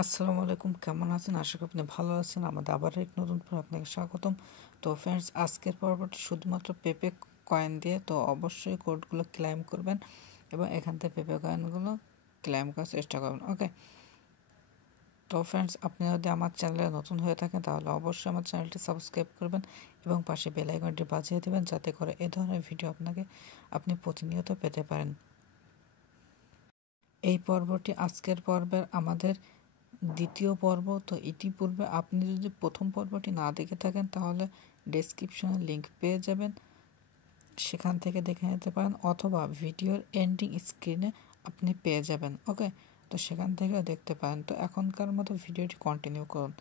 আসসালামু আলাইকুম, কেমন আছেন? আশা করি আপনি ভালো আছেন। আমাদের আবার এক নতুন পর্বে আপনাকে স্বাগতম। তো ফ্রেন্ডস, আজকের পর্বটি শুধুমাত্র পেপে কয়েন দিয়ে, তো অবশ্যই কোডগুলো ক্লেম করবেন এবং এখান থেকে পেপে কয়েনগুলো ক্লেম করার চেষ্টা করবেন। ওকে, তো ফ্রেন্ডস, আপনি যদি আমার চ্যানেলে নতুন হয়ে থাকেন তাহলে অবশ্যই আমার চ্যানেলটি সাবস্ক্রাইব করবেন এবং পাশে বেল আইকনটি বাজিয়ে দেবেন, যাতে করে এ ধরনের ভিডিও আপনি প্রতিনিয়ত পেতে পারেন। এই পর্বটি আজকের পর্বের আমাদের দ্বিতীয় পর্ব। তো ইতিপূর্বে আপনি যদি প্রথম পর্বটি না দেখে থাকেন তাহলে ডেসক্রিপশনে লিংক পেয়ে যাবেন, সেখান থেকে দেখে নিতে পারেন, অথবা ভিডিওর এন্ডিং স্ক্রিনে আপনি পেয়ে যাবেন। ওকে, তো সেখান থেকেও দেখতে পারেন। তো এখনকার মতো ভিডিওটি কন্টিনিউ করুন।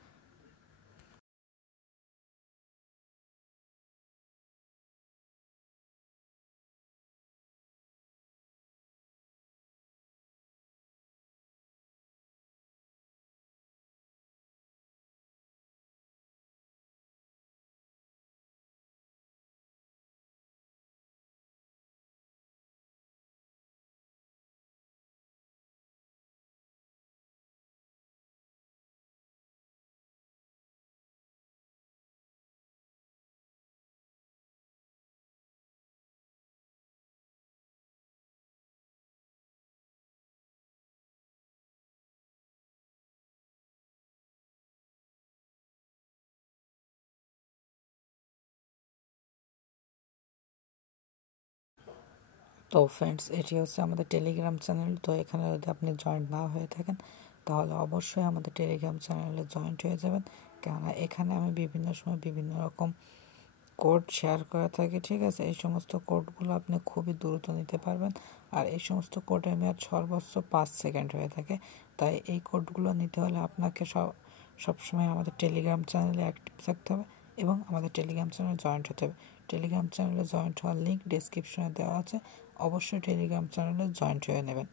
তো ফ্রেন্ডস, এটি হচ্ছে আমাদের টেলিগ্রাম চ্যানেল। তো এখানে যদি আপনি জয়েন্ট না হয়ে থাকেন তাহলে অবশ্যই আমাদের টেলিগ্রাম চ্যানেলে জয়েন্ট হয়ে যাবেন, কেননা এখানে আমি বিভিন্ন সময় বিভিন্ন রকম কোড শেয়ার করা থাকে। ঠিক আছে, এই সমস্ত কোডগুলো আপনি খুবই দ্রুত নিতে পারবেন, আর এই সমস্ত কোডের মেয়াদ সর্বোচ্চ 5 সেকেন্ড হয়ে থাকে। তাই এই কোডগুলো নিতে হলে আপনাকে সবসময় আমাদের টেলিগ্রাম চ্যানেলে অ্যাক্টিভ থাকতে হবে এবং আমাদের টেলিগ্রাম চ্যানেলে জয়েন্ট হতে হবে। টেলিগ্রাম চ্যানেলে জয়েন্ট হওয়ার লিঙ্ক ডেসক্রিপশনে দেওয়া আছে, অবশ্যই টেলিগ্রাম চ্যানেলে জয়েন্ট হয়ে নেবেন।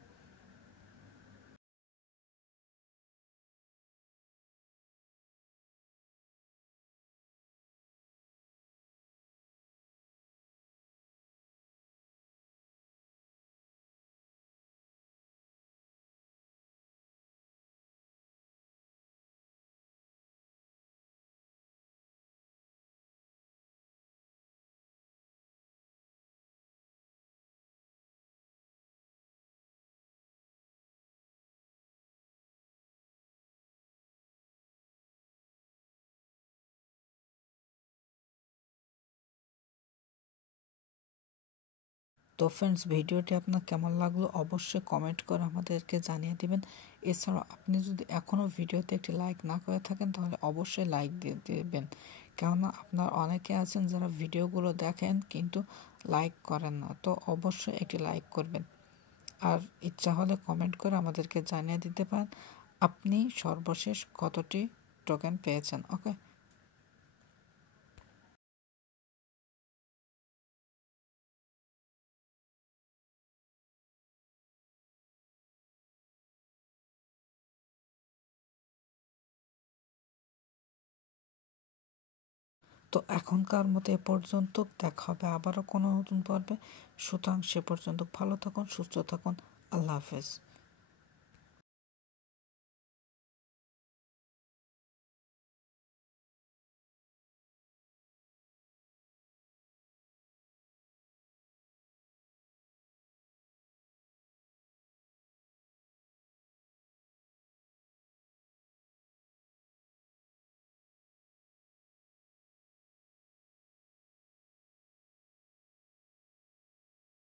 তো ফ্রেন্ডস, ভিডিওটি আপনার কেমন লাগলো অবশ্যই কমেন্ট করে আমাদেরকে জানিয়ে দিবেন। এছাড়াও আপনি যদি এখনও ভিডিওতে একটি লাইক না করে থাকেন তাহলে অবশ্যই লাইক দিয়ে দেবেন, কেননা আপনার অনেকে আছেন যারা ভিডিওগুলো দেখেন কিন্তু লাইক করেন না। তো অবশ্যই একটি লাইক করবেন, আর ইচ্ছা হলে কমেন্ট করে আমাদেরকে জানিয়ে দিতে পারেন আপনি সর্বশেষ কতটি টোকেন পেয়েছেন। ওকে, তো এখনকার মতো এ পর্যন্ত, দেখা হবে আবারও কোনো নতুন পর্বে। সুতরাং সে পর্যন্ত ভালো থাকুন, সুস্থ থাকুন। আল্লাহ হাফেজ।